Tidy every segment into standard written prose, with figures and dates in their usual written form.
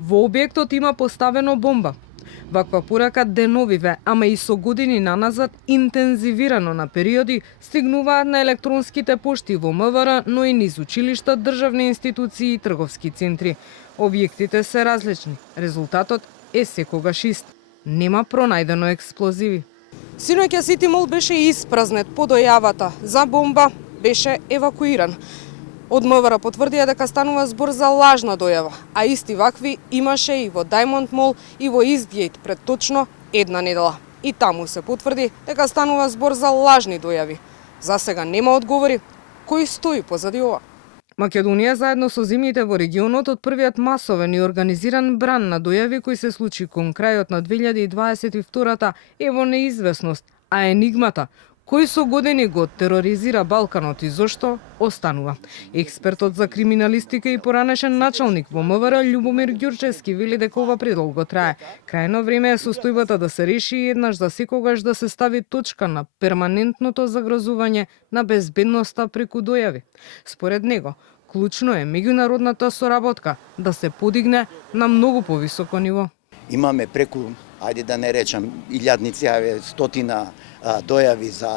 Во објектот има поставено бомба. Ваква порака деновиве, ама и со години наназад, интензивирано на периоди, стигнуваат на електронските пошти во МВР, но и низ училишта, државни институции и трговски центри. Објектите се различни. Резултатот е секогаш ист. Нема пронајдено експлозиви. Синоќа Сити Мол беше испразнет по дојавата за бомба, беше евакуиран. Од МВР потврдија дека станува збор за лажна дојава, а исти вакви имаше и во Diamond Mall и во Eastgate пред точно една недела. И таму се потврди дека станува збор за лажни дојави. За сега нема одговори кој стои позади ова. Македонија заедно со земјите во регионот од првиот масовен и организиран бран на дојави кој се случи кон крајот на 2022 е во неизвестност, а енигмата кој со години го тероризира Балканот и зошто останува. Експертот за криминалистика и поранешен началник во МВР Љубомир Ѓурчевски вели дека ова предолго трае. Крајно време е состојбата да се реши и еднаш за секогаш да се стави точка на перманентното загрозување на безбедноста преку дојави. Според него, клучно е меѓународната соработка да се подигне на многу повисоко ниво. Имаме преку, ајде да не речам, илјадници, стотина дојави за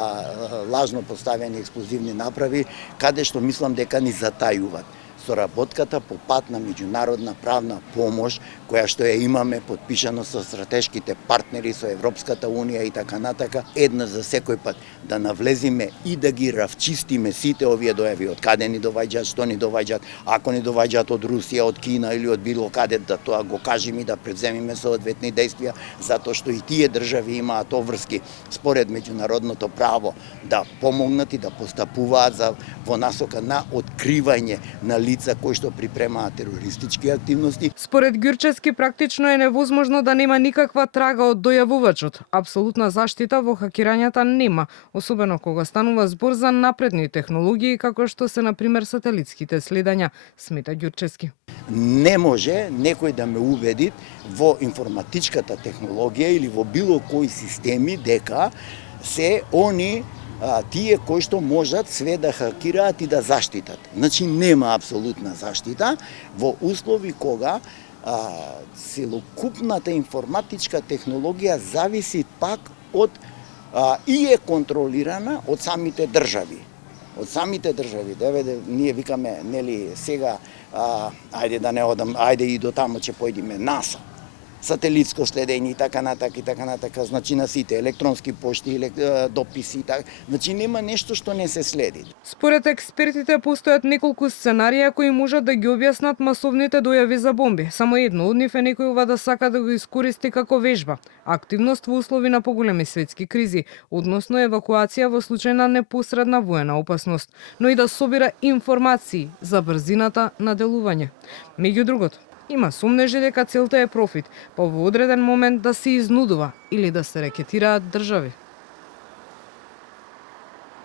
лажно поставени експлозивни направи, каде што мислам дека ни затајуваат. Соработката по пат на меѓународна правна помош, која што ја имаме подпишано со стратешките партнери, со Европската Унија и така натака, една за секој пат да навлезиме и да ги равчистиме сите овие дојави, од каде ни доваѓаат, што ни доваѓаат, ако ни доваѓаат од Русија, од Кина или од било каде, да тоа го кажеме и да превземеме соодветни действија, затоа што и тие држави имаат обврски според меѓународното право да помогнат и да постапуваат во насока на откривање на лица кои што припремаат терористички активности. Според Ѓурчевски практично е невозможно да нема никаква трага од дојавувачот. Апсолутна заштита во хакирањата нема, особено кога станува збор за напредни технологии како што се на пример сателитските следења, смета Ѓурчевски. Не може некој да ме убеди во информатичката технологија или во било кои системи дека се они тие кои што можат све да хакираат и да заштитат. Значи нема апсолутна заштита во услови кога целокупната информатичка технологија зависи пак од и е контролирана од самите држави. Од самите држави. Ние викаме, нели, сега ајде да не одам, ајде и до таму ќе појдеме НАСА. Сателитско следење и така натака, значи на сите електронски пошти, дописи и така. Значи нема нешто што не се следи. Според експертите постојат неколку сценарија кои можат да ги објаснат масовните дојави за бомби. Само едно од нив е некој ова да сака да го искористи како вежба. Активност во услови на поголеми светски кризи, односно евакуација во случај на непосредна воена опасност, но и да собира информации за брзината на делување. Меѓу другото, има сомнежи дека целта е профит, па во одреден момент да се изнудува или да се рекетираат држави.